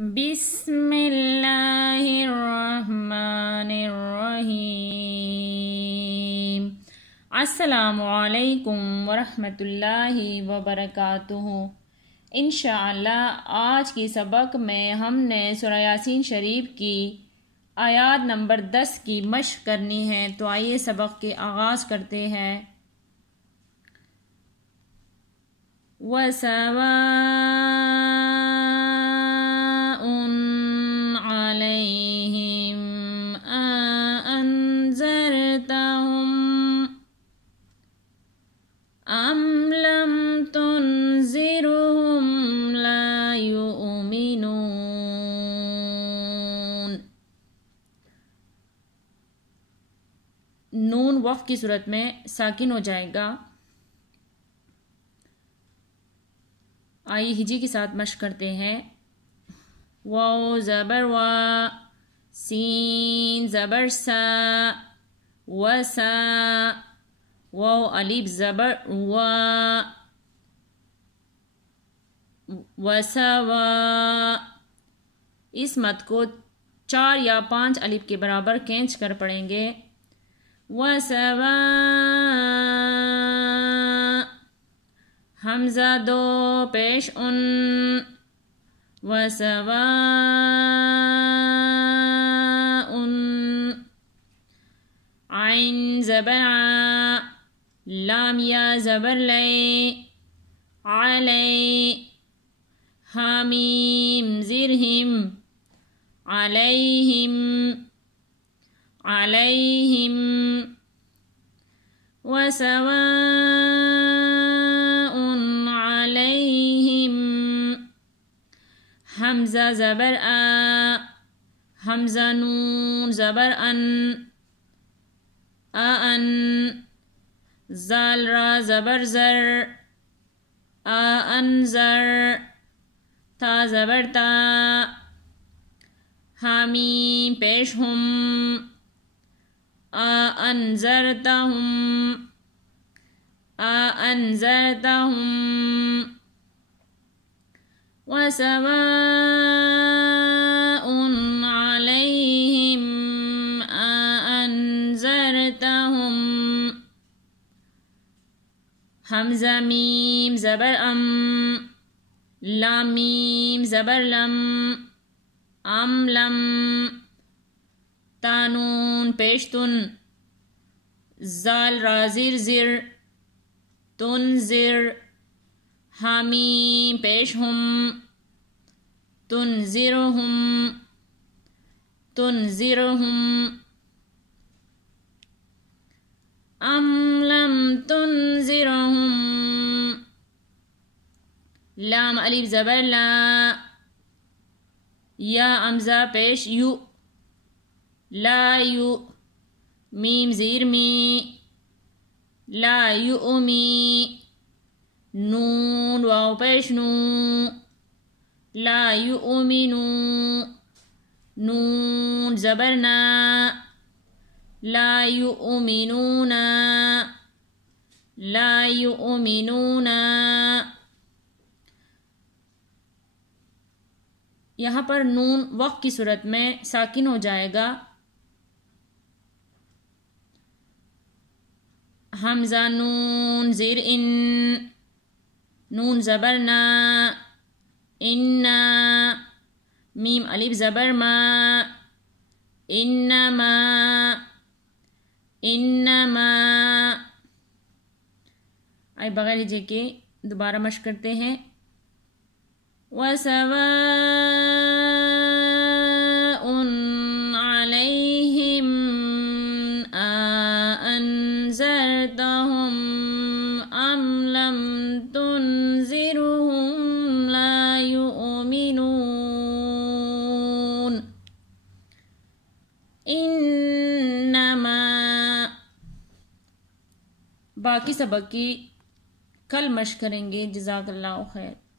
بسم اللہ الرحمن الرحیم۔ السلام علیکم ورحمۃ اللہ وبرکاتہ۔ انشاءاللہ آج کی سبق میں ہم نے سورہ یاسین شریف کی آیات نمبر 10 کی مشق کرنی ہے، تو آئیے سبق کے آغاز کرتے ہیں۔ وَسَوَاءٌ عَلَيْهِمْ أَأَنذَرْتَهُمْ أَمْ لَمْ تُنذِرْهُمْ لَا يُؤْمِنُونَ۔ نون وقف کی صورت میں ساکن ہو جائے گا۔ آئیے ہجی کے ساتھ مشق کرتے ہیں۔ واو زبر وا، سین زبر سا، وسا، واو الف زبر وا، وسوا۔ اس مد کو 4 یا 5 الف کے برابر کھینچ کر پڑھیں گے۔ وسوا، حمزہ 2 پیش ان، وسواء، عین زبر ع، لام یا زبر لے، علی، حامیم زرہم، علیہم، علیہم، وسواء علیہم، حمزہ زبر آ، حمزہ نون زبر ان، ان، زال را زبر زر، انذر، تا زبر تا، حامیم پیش ہم، انذرتہم، انذرتہم، وسواء علیہم انذرتہم، حمزہ میم زبر ام، لام میم زبر لم، ام لم، تانون پیشتن، زال را زر زر، تنذر، حامیم پیش ہم، تنذرہم، تنذرہم، ام لم تنذرہم، لام الف زبر لا، یا حمزہ پیش یو، لا یو، میم زیر می، لا یؤمی، نون واو پیش نو، لا یؤمنو، نون زبر نا، لا یؤمنون، لا یؤمنون۔ یہاں پر نون وقف کی صورت میں ساکن ہو جائے گا۔ حمزہ نون زیر ان، نون زبر نا، اننا، میم الف زبر ما، انما، انما۔ آئے بغیر ہجے کے دوبارہ مشق کرتے ہیں۔ وَسَوَاءٌ عَلَيْهِمْ أَأَنذَرْتَهُمْ أَمْ لَمْ تُنذِرْهُمْ لَا يُؤْمِنُونَ۔ انما۔ باقی سبق کی کل مشق کریں گے۔ جزاک اللہ خیر۔